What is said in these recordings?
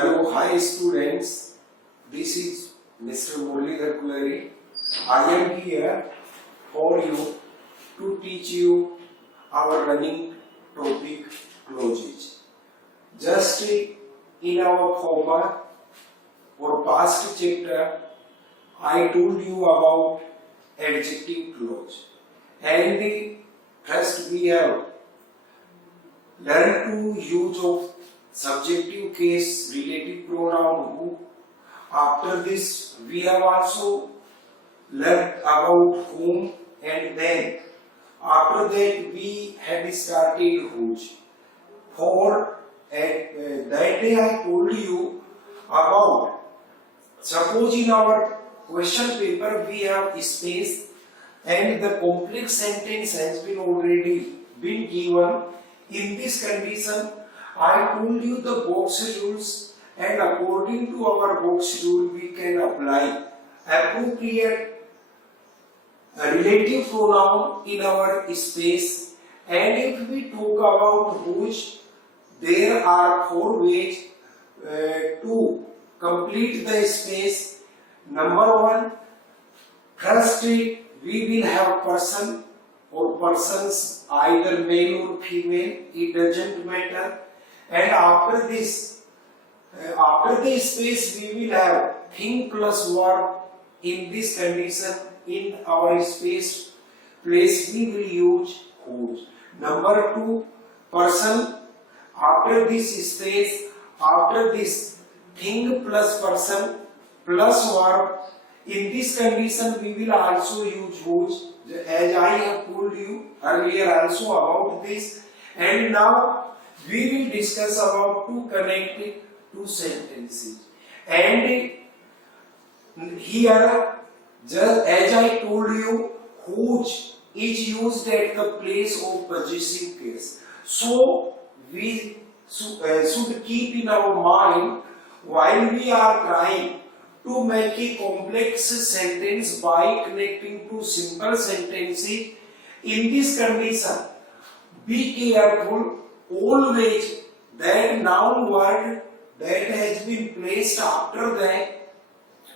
Hello, hi students. This is Mr. Muralidhar Kulari. I am here for you to teach you our running topic clauses. Just in our former or past chapter, I told you about adjective clause, and first we have learned to use of subjective case relative pronoun who. After this we have also learned about whom, and then after that we had started whose. For that day I told you about, suppose in our question paper we have space and the complex sentence has been already been given. In this condition I told you the box rules, and according to our box rule we can apply appropriate relative pronoun in our space. And if we talk about whose, there are four ways to complete the space. Number one, first we will have person or persons, either male or female, it doesn't matter. And after this, after the space we will have thing plus verb. In this condition, in our space place we will use whose. Number two, person. After this space, after this thing plus person plus verb. In this condition we will also use whose, as I have told you earlier also about this. And now we will discuss about to connect two sentences. And here, just as I told you, whose is used at the place of possessive case. So we should keep in our mind while we are trying to make a complex sentence by connecting two simple sentences. In this condition, be careful always that noun word that has been placed after the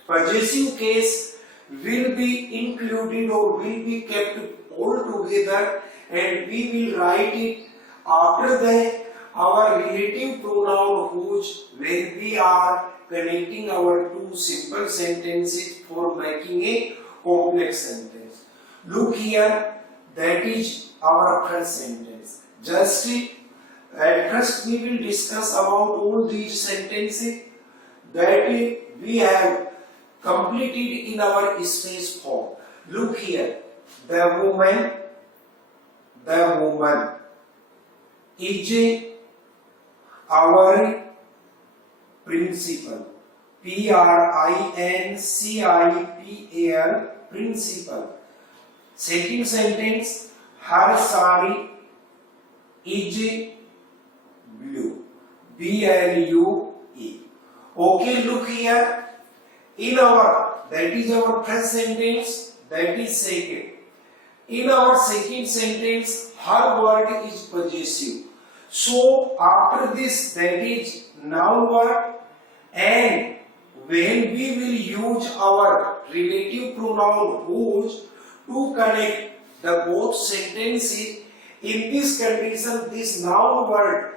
possessive case will be included or will be kept all together, and we will write it after the our relative pronoun whose when we are connecting our two simple sentences for making a complex sentence. Look here, that is our first sentence. Just at first we will discuss about all these sentences that we have completed in our space form. Look here, the woman is our principal. Principal, principal. Second sentence, her sari is blue. B-L-U-E. Okay, look here. In our, that is our first sentence, that is second. In our second sentence, her word is possessive. So after this, that is noun word, and when we will use our relative pronoun whose to connect the both sentences, in this condition this noun word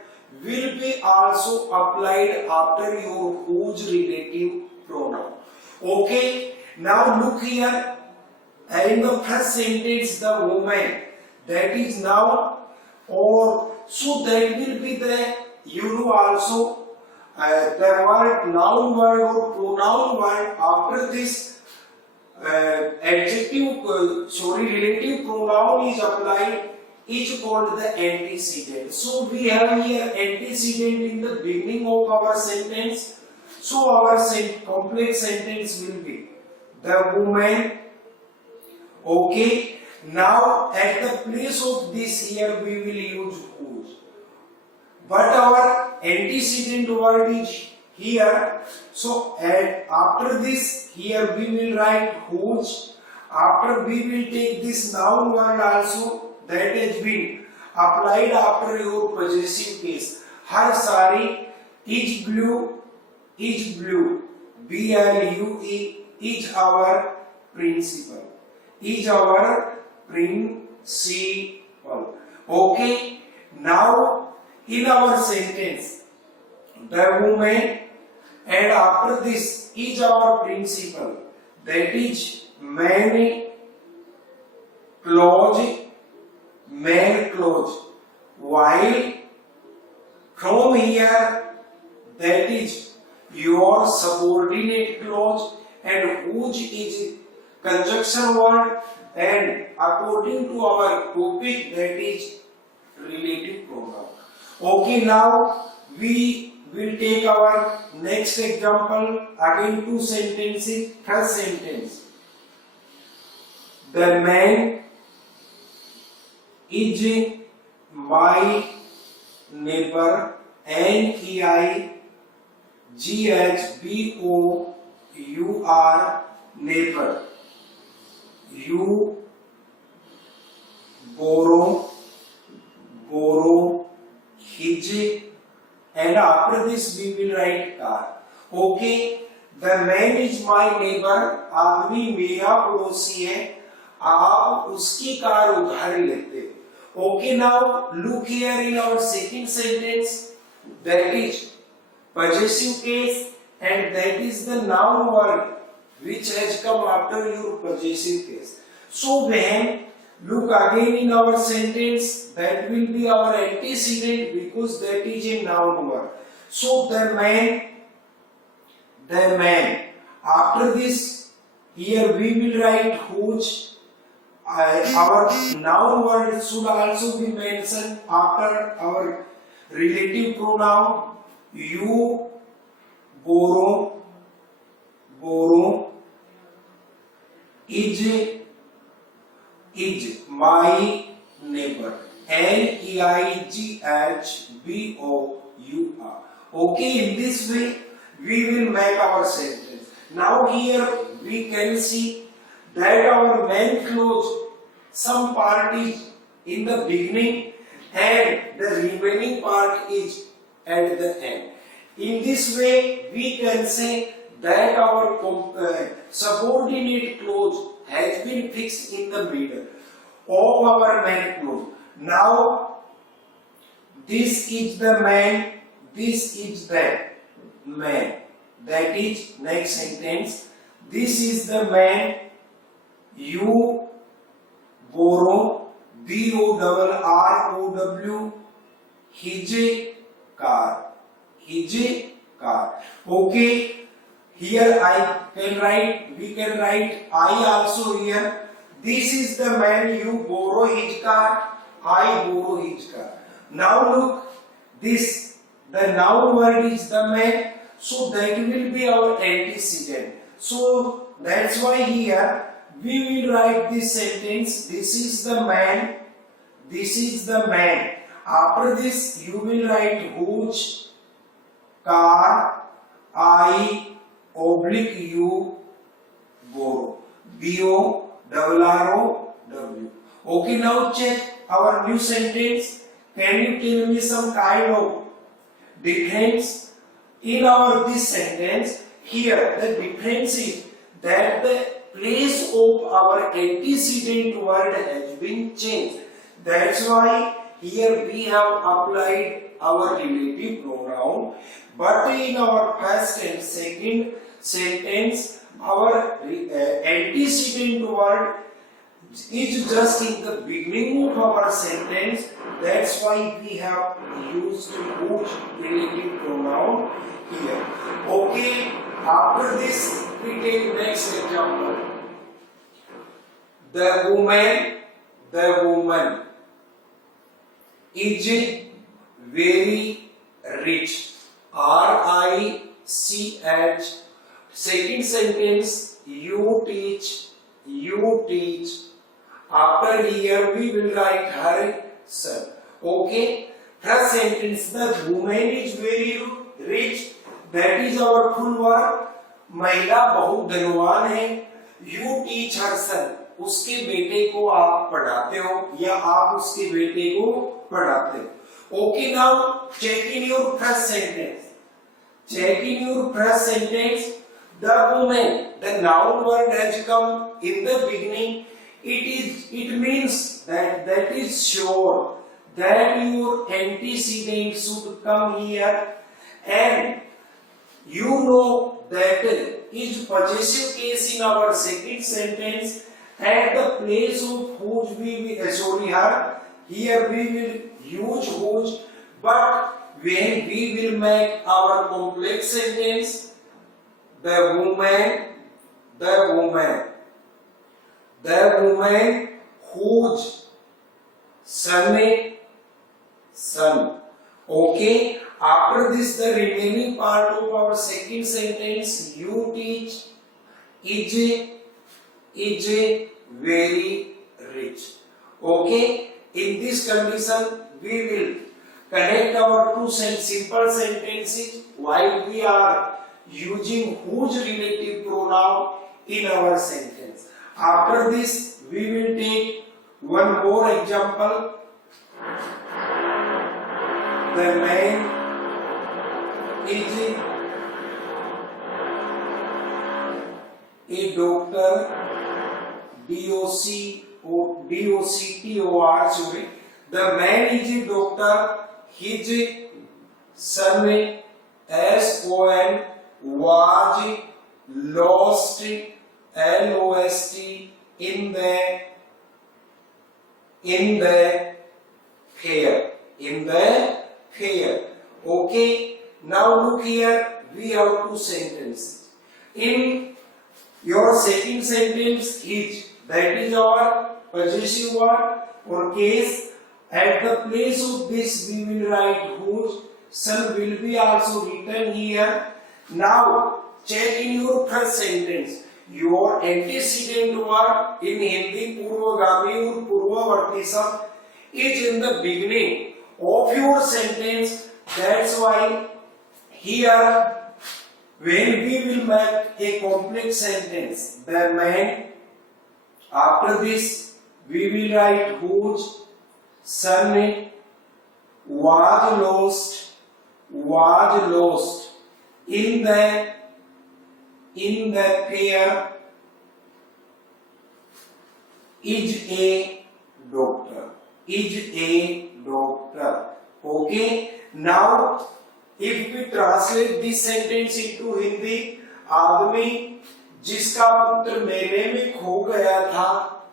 will be also applied after your whose relative pronoun. Okay, now look here. In the first sentence, the woman, that is noun, or so that will be the also the word noun word or pronoun word after this relative pronoun is applied is called the antecedent. So we have here antecedent in the beginning of our sentence. So our complex sentence will be the woman. Okay. Now at the place of this here we will use whose. But our antecedent word is here. So after this here we will write whose. After we will take this noun word also that has been applied after your possessive case. Her sari is blue. is blue. BLUE is our principal. Is our principal. Okay. Now in our sentence, the woman, and after this is our principal. That is man clothes. While from here, that is your subordinate clause, and whose is conjunction word, and according to our topic, that is relative pronoun. Okay, now we will take our next example. Again, two sentences. First sentence: the man is my neighbor. NEIGHBOUR, neighbor. You borrow his, and after this we will write car. Okay, the man is my neighbor. आदमी मेरा पड़ोसी है, आप उसकी car उधार लेते हो. Okay, now look here in our second sentence, that is possessive case, and that is the noun word which has come after your possessive case. So when look again in our sentence, that will be our antecedent because that is a noun word. So the man. After this, here we will write whose. Our noun word should also be mentioned after our relative pronoun. You borrow is my neighbor. NEIGHBOUR. Okay, in this way we will make our sentence. Now here we can see that our main clause, some part is in the beginning and the remaining part is at the end. In this way we can say that our subordinate clause has been fixed in the middle of our main clause. Now this is the man, this is the man. That is next sentence. This is the man. You borrow BORROW his car. Okay, here we can write I also here. This is the man, you borrow his car, I borrow his car. Now look, this, the noun word is the man, so that will be our antecedent. So that's why here we will write this sentence. This is the man. This is the man. After this, you will write whose car I /you borrow. BORROW. Okay, now check our new sentence. Can you tell me some kind of difference in our this sentence? Here, the difference is that the place of our antecedent word has been changed. That's why here we have applied our relative pronoun, but in our first and second sentence our antecedent word is just in the beginning of our sentence. That's why we have used whose relative pronoun here. Okay, after this we take next example. The woman is very rich. RICH. Second sentence, you teach. After here we will write her son. Okay. First sentence, the woman is very rich. That is our full word. महिला बहुत धनवान है. You teach her son. उसके बेटे को आप पढ़ाते हो या आप उसके बेटे को पढ़ाते हो. Okay, now check in your first sentence. check in your first sentence. The moment the noun word has come in the beginning, it means that is sure that your antecedent should come here, and you know that is possessive case in our second sentence. At the place of whose here we will use whose, but when we will make our complex sentence, the woman whose son. Okay. After this, the remaining part of our second sentence, you teach is very rich. Okay. In this condition, we will connect our two simple sentences while we are using whose relative pronoun in our sentence. After this, we will take one more example. The man is a doctor. D-O-C-T-O-R, sorry. The man is a doctor. His son, S-O-N, was lost, L-O-S-T, in the fair. Okay. Now look here. We have two sentences. In your second sentence, is, that is our possessive word or case. At the place of this, we will write whose. Son will be also written here. Now check in your first sentence. Your antecedent word in Hindi, पूर्वगामी और पूर्ववर्ती शब्द, is in the beginning of your sentence. That's why here, when we will make a complex sentence, the man, after this we will write whose son was lost in the fair, is a doctor. Okay. Now if we translate this sentence into Hindi, आदमी जिसका पुत्र मेले में खो गया था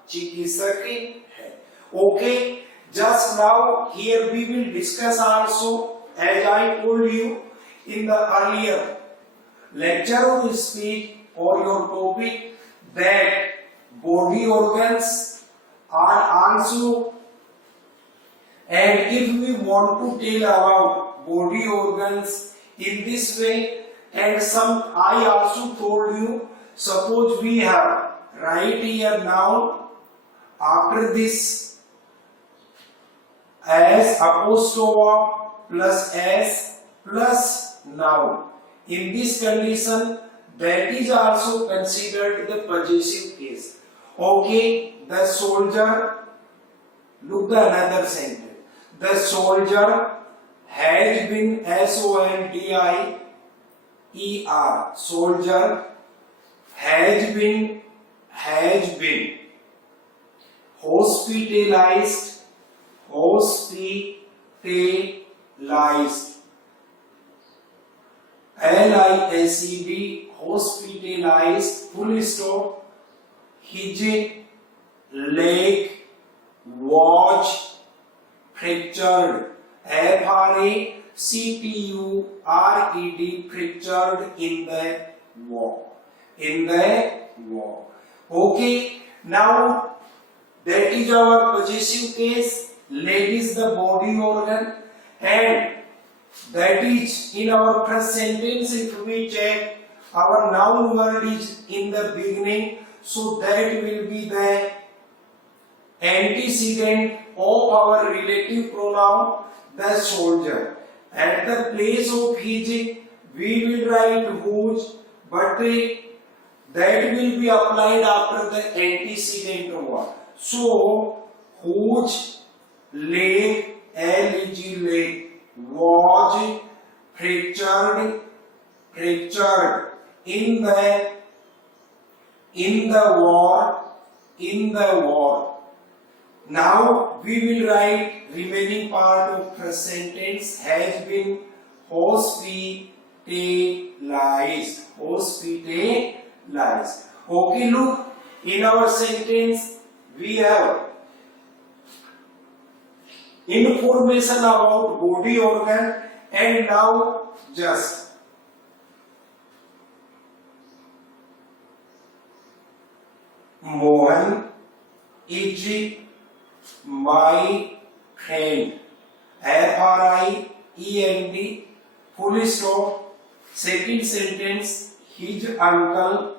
चिकित्सक है. Okay. Just now here we will discuss also, as I told you in the earlier lecture or speech or your topic, that body organs are also, and if we want to tell about body organs in this way, and some I also told you, suppose we have right here now, after this as apostrophe plus s plus noun. In this condition, that is also considered the possessive case. Okay. The soldier, look the another sentence. The soldier has been, S-O-N-D-I-E-R, soldier has been hospitalized, L-I-S-E-D, hospitalized, full stop. His leg was fractured, F-R-A-C-T-U-R-E-D, fractured in the war. Okay. Now that is our possessive case. Leg is the body organ, and that is in our first sentence. If we check, our noun word is in the beginning, so that will be the antecedent of our relative pronoun, the soldier. At the place of his, we will write whose, but that will be applied after the antecedent word. So whose leg, L-E-G, leg, was fractured fractured in the war. Now we will write remaining part of the sentence has been hospitalized. Hospitalized. Okay, look, in our sentence we have information about body organ, and now just Mohan is my friend. Friend, full stop. Second sentence, his uncle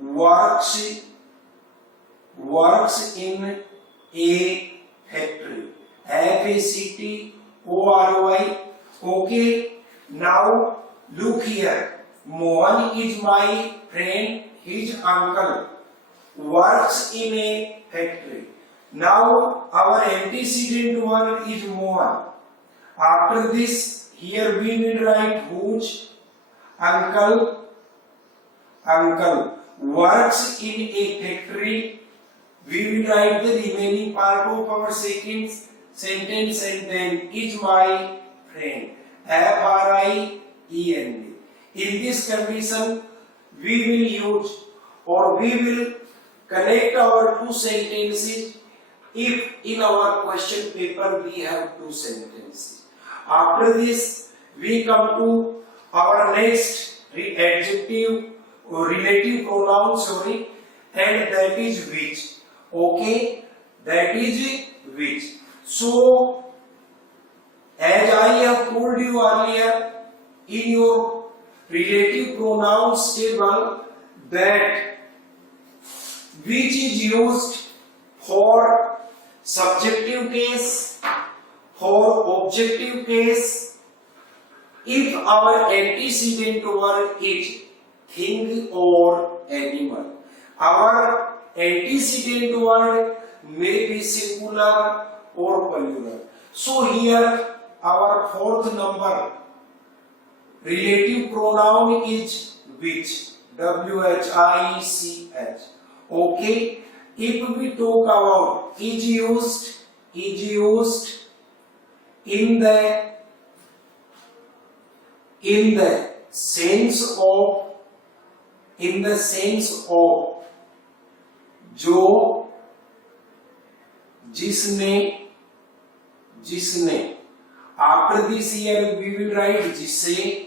works in a factory. Factory. Okay, now look here. Mohan is my friend. His uncle works in a factory. Now our antecedent one is Mohan. After this, here we will write whose uncle works in a factory. We will write the remaining part of our second sentence, and then is my friend. Friend. In this condition, we will use or we will connect our two sentences if in our question paper we have two sentences. After this, we come to our next adjective or relative pronoun, and that is which. Okay, that is which. So, as I have told you earlier, in your relative pronouns table, that which is used for subjective case, for objective case, if our antecedent word is thing or animal. Our antecedent word may be singular or plural. So here our fourth number relative pronoun is which. WHICH. Okay. If we talk about is used in the sense of जो जिसने after this here we will write जिसे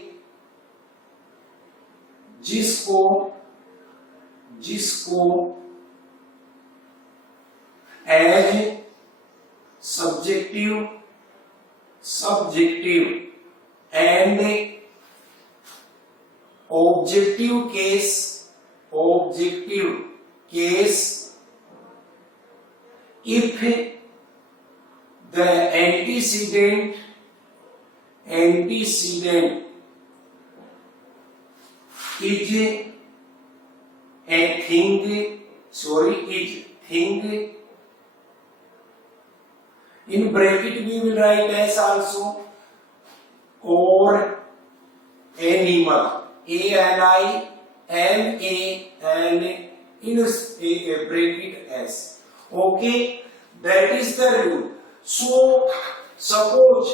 जिसको as subjective and objective case if the antecedent is a thing, is thing. In bracket we will write as also, or animal, ANIMAL, in a bracket s. Okay, that is the rule. So suppose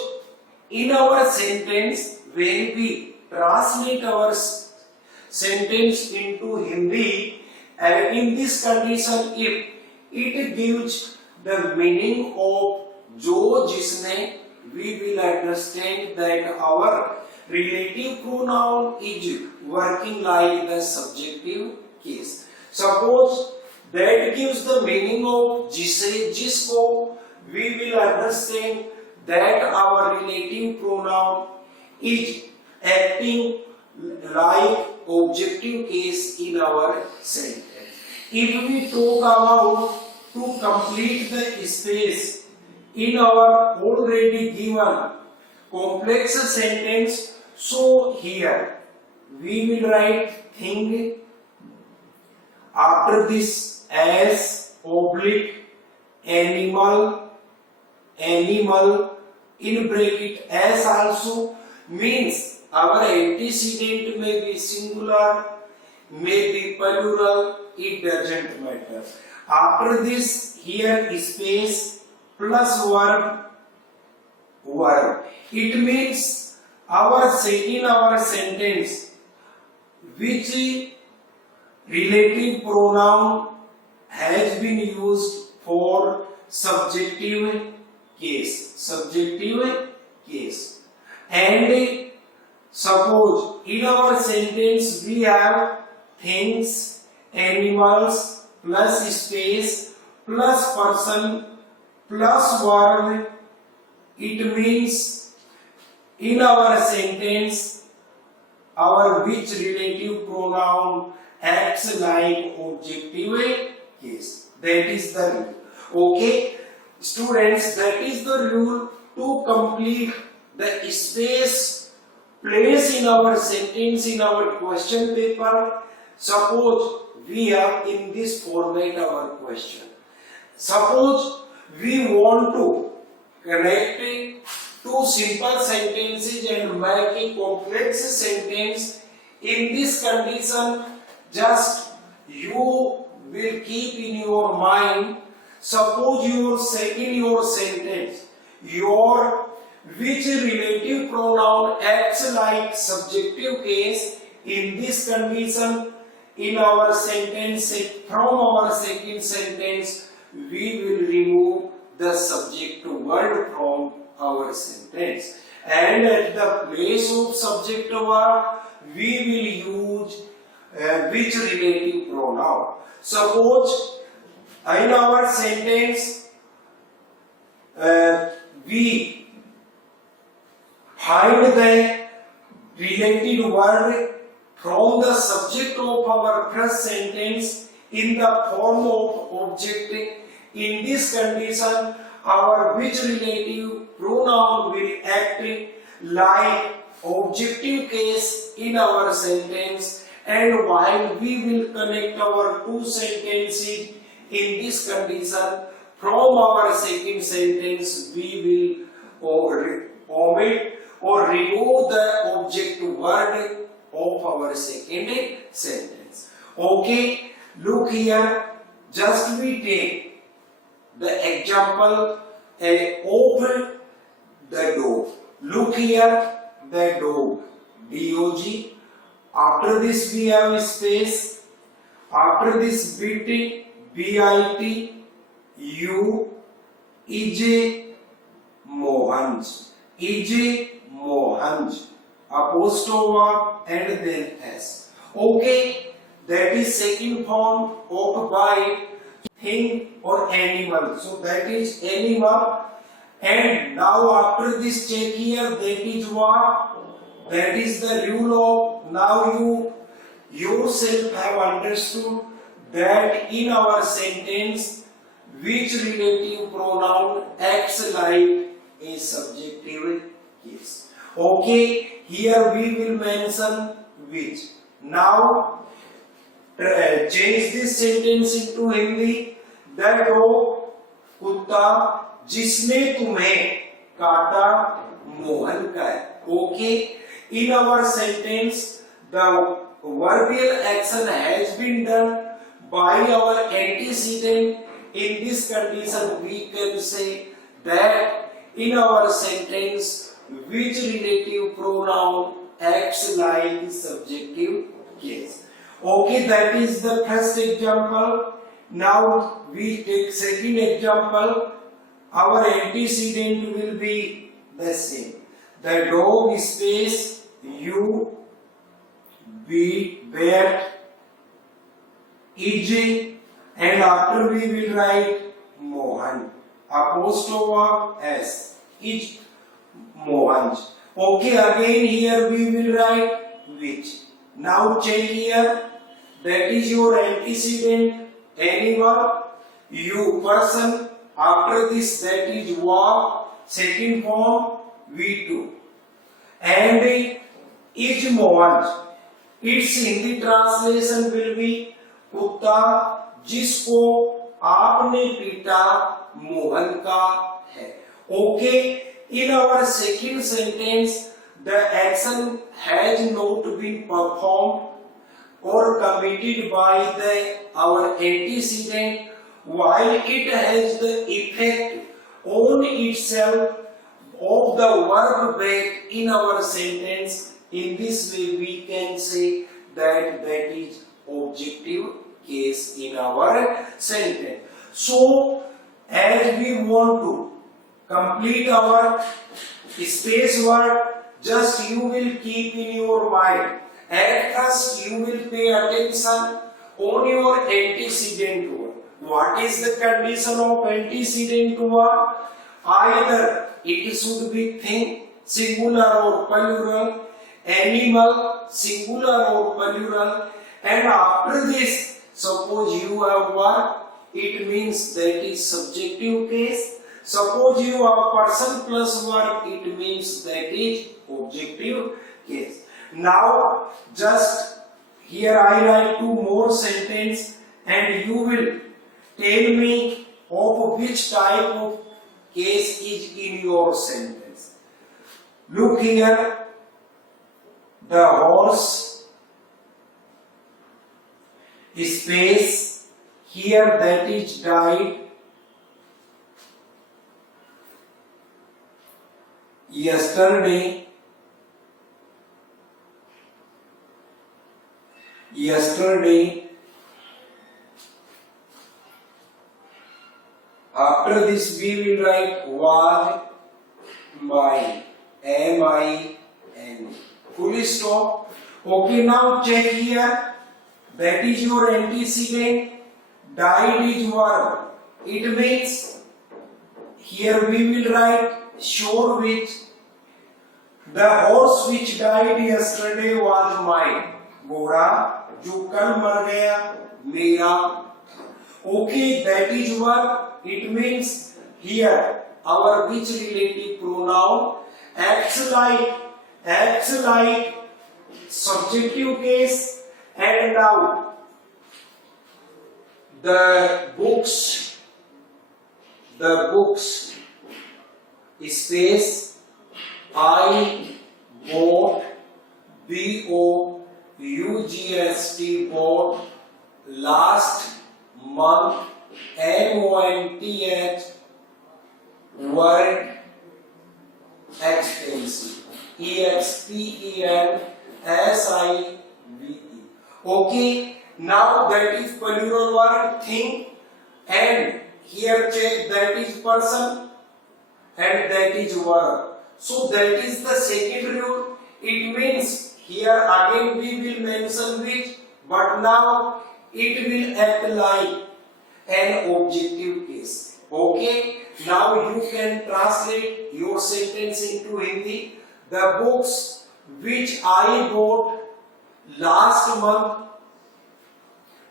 in our sentence, when we translate our sentence into Hindi, and in this condition, if it gives the meaning of जो जिसने, we will understand that our relative pronoun is working like the subjective case. Suppose that gives the meaning of जिसे जिसको, we will understand that our relative pronoun is acting like objective case in our sentence. If we talk about to complete the space in our already given complex sentence, so here we will write thing, after this as oblique animal in bracket as also, means our antecedent may be singular, may be plural, it doesn't matter. After this, here space plus verb. It means in our sentence, which relative pronoun has been used for subjective case. And suppose in our sentence we have things, animals, plus space, plus person, plus verb. It means in our sentence, our which relative pronoun acts like objective case. That is the rule. Okay, students, that is the rule to complete the space place in our sentence in our question paper. Suppose we have in this format our question. Suppose we want to connect two simple sentences and make a complex sentence. In this condition, just you will keep in your mind, suppose you say in your sentence, your which relative pronoun acts like subjective case. In this condition, in our sentence, from our second sentence, we will remove the subject word from our sentence, and at the place of subject word we will use which relative pronoun. Suppose in our sentence we find the related word from the subject of our first sentence in the form of object. In this condition, our which relative pronoun will act like objective case in our sentence, and while we will connect our two sentences in this condition, from our second sentence we will omit or remove the object word of our second sentence. Okay, look here, just we take the example of the dog. Look here, the dog, D-O-G. After this we have space. After this bit, B-I-T, U, E-J, Mohanj. E-J, Mohanj. Apostrophe and then S. Okay, that is second form of by thing or animal. So that is animal. And now after this check here, that is what? That is the rule of, now you yourself have understood that in our sentence which relative pronoun acts like a subjective case. Okay, here we will mention which. Now change this sentence into Hindi. That dog, कुत्ता जिसने तुम्हें काटा मोहन का है. Okay, in our sentence the verbal action has been done by our antecedent. In this condition we can say that in our sentence which relative pronoun acts like subjective case. Okay, that is the first example. Now we take second example. Our antecedent will be the same. The dog space U, B, bat, E-J, and after we will write Mohan. Apostrophe S, each Mohan. Okay, again here we will write which. Now check here. That is your antecedent. Animal, you, person. After this, that is walk, second form, V2. And each Mohan, its Hindi translation will be कुत्ता जिसको आपने पीटा मोहन का है. Okay, in our second sentence, the action has not been performed or committed by our antecedent, while it has the effect on itself of the verb back in our sentence. In this way we can say that is objective case in our sentence. So as we want to complete our space word, just you will keep in your mind. At first you will pay attention on your antecedent word. What is the condition of antecedent word? Either it should be thing, singular or plural, animal, singular or plural, and after this, suppose you have verb, it means that is subjective case. Suppose you have person plus verb, it means that is objective case. Now, just here I write two more sentences and you will tell me of which type of case is in your sentence. Look here, the horse, space, here that is died yesterday. After this we will write was mine, M-I-N, full stop. Okay, now check here, that is your antecedent, died is verb. It means here we will write sure which, the horse which died yesterday was mine, घोड़ा जो कल मर गया मेरा. Okay, that is verb. It means here our which relative pronoun acts like subjective case. And now the books space I bought, B-O-U-G-S-T, bought last month, M-O-N-T-H, word expensive, E-X-P-E-N-S-I-V-E. Okay, now that is plural word thing, and here check that is person and that is verb. So that is the second rule. It means here again we will mention which, but now it will act like an objective case. Okay, now you can translate your sentence into Hindi. The books which I bought last month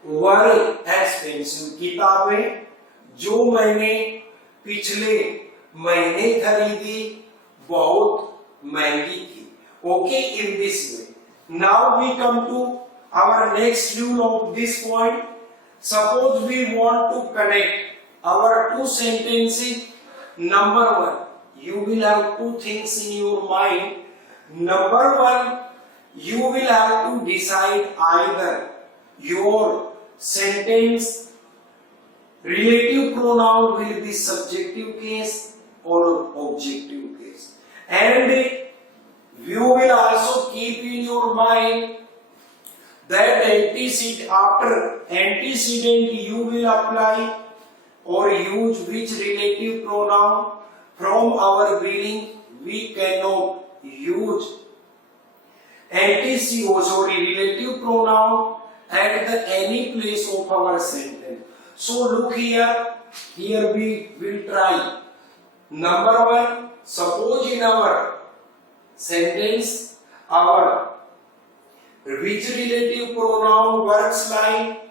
were expensive. किताबें जो मैंने पिछले महीने खरीदी बहुत महंगी थी. Okay, in this way. Now we come to our next rule of this point. Suppose we want to connect our two sentences. Number one, you will have two things in your mind. Number one, you will have to decide either your sentence relative pronoun will be subjective case or objective case. And you will also keep in your mind that after antecedent you will apply or use which relative pronoun. From our reading we cannot use relative pronoun at any place of our sentence. So look here we will try. Number one, suppose in our sentence our which relative pronoun works like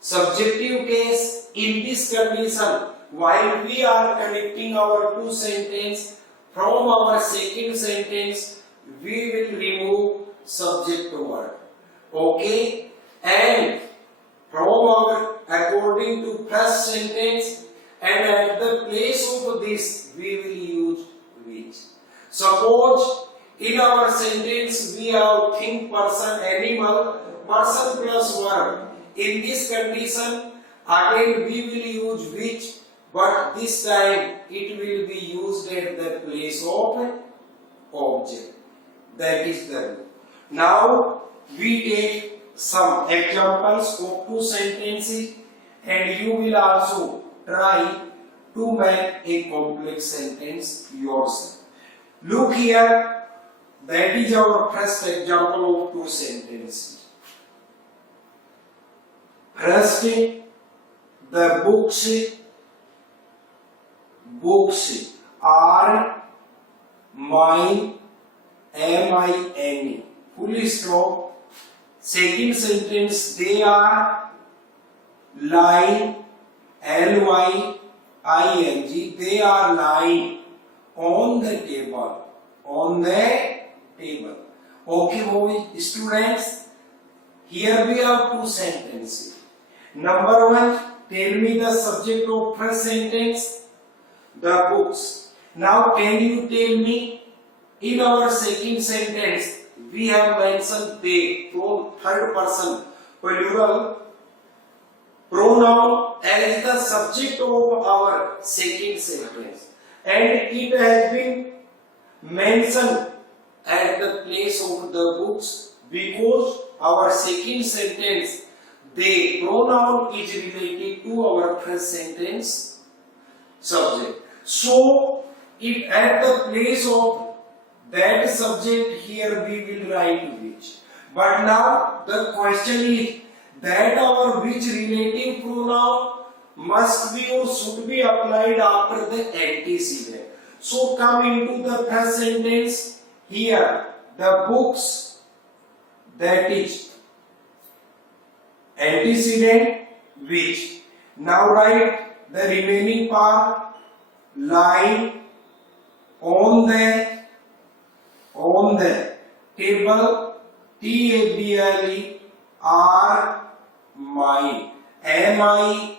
subjective case. In this condition, while we are connecting our two sentences, from our second sentence we will remove subject word. Okay, and from our according to first sentence, and at the place of this we will use which. Suppose In our sentence, we have think, person, animal, person plus verb. In this condition, again we will use which, but this time it will be used at the place of object. That is the rule. Now we take some examples of two sentences, and you will also try to make a complex sentence yourself. Look here. That is our first example of two sentences. First, the books are mine, mine, full stop. Second sentence, they are lying, lying, they are lying on the table, on the table. Okay, boy, students, here we have two sentences. Number one, tell me the subject of first sentence, the books. Now, can you tell me, in our second sentence, we have mentioned they, from third person, plural pronoun as the subject of our second sentence, and it has been mentioned at the place of the books because our second sentence, the pronoun is related to our first sentence subject. So, if at the place of that subject, here we will write which. But now the question is that our which relative pronoun must be or should be applied after the antecedent. So come into the first sentence. Here the books, that is antecedent which. Now write the remaining part, lying on the table, table are mine, mine,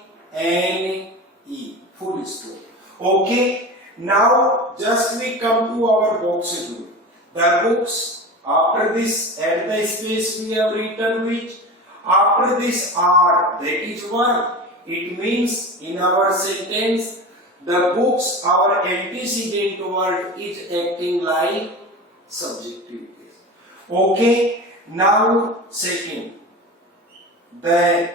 full stop. Okay, now just we come to our box rule. The books, after this at the space we have written which, after this are, that is verb. It means in our sentence the books, our antecedent word is acting like subjective case. Okay, now second, the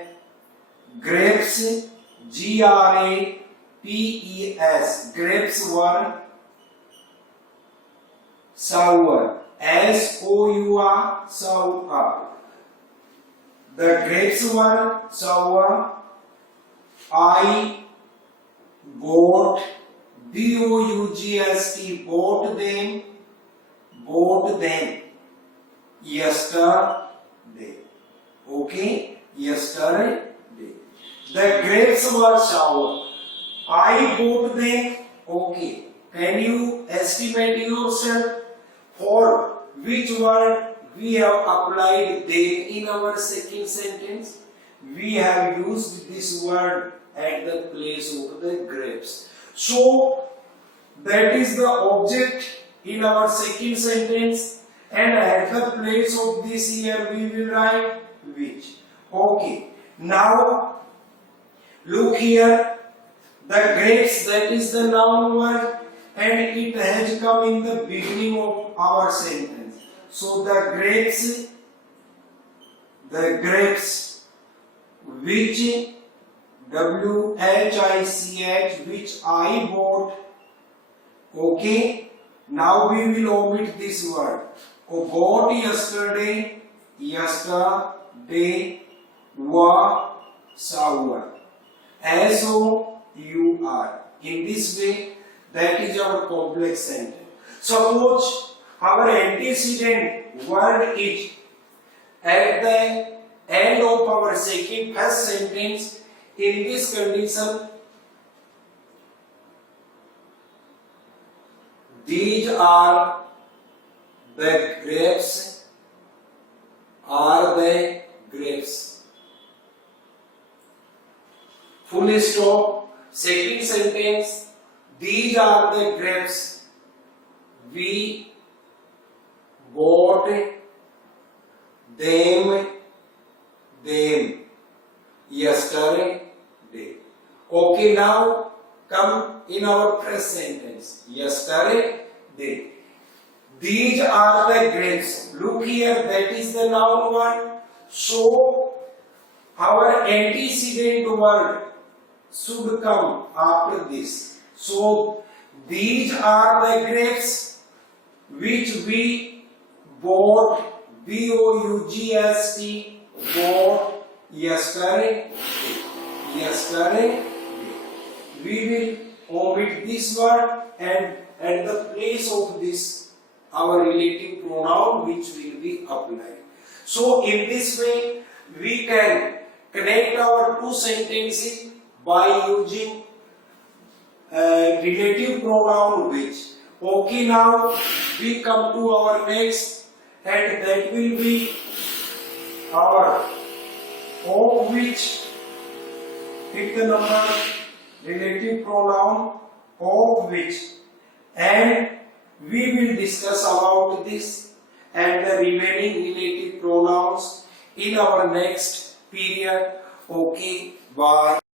grapes, grapes, grapes were sour, sour, sour. The grapes were sour. I bought, B-O-U-G-S-T, bought them yesterday. Okay, yesterday. The grapes were sour. I bought them. Okay, can you estimate yourself for which word we have applied them in our second sentence? We have used this word at the place of the grapes. So that is the object in our second sentence, and at the place of this here we will write which. Okay, now look here, the grapes, that is the noun word, and it has come in the beginning of our sentence. So the grapes which, W-H-I-C-H, which I bought. Okay, now we will omit this word. Bought yesterday, were sour. S-O-U-R. In this way, that is our complex sentence. Suppose our antecedent word is at the end of our first sentence. In this condition, these are the grapes, full stop. Second sentence, these are the grapes, we bought, them, yesterday. Okay, now come in our first sentence. Yesterday. These are the grapes. Look here, that is the noun word. So our antecedent word should come after this. So these are the grapes which we bought, B-O-U-G-S-T, bought yesterday. We will omit this word and at the place of this our relative pronoun which will be applied. So in this way we can connect our two sentences by using relative pronoun which. Okay, now we come to our next, and that will be our of which. Pick the number, relative pronoun of which, and we will discuss about this and the remaining relative pronouns in our next period. Okay, bye.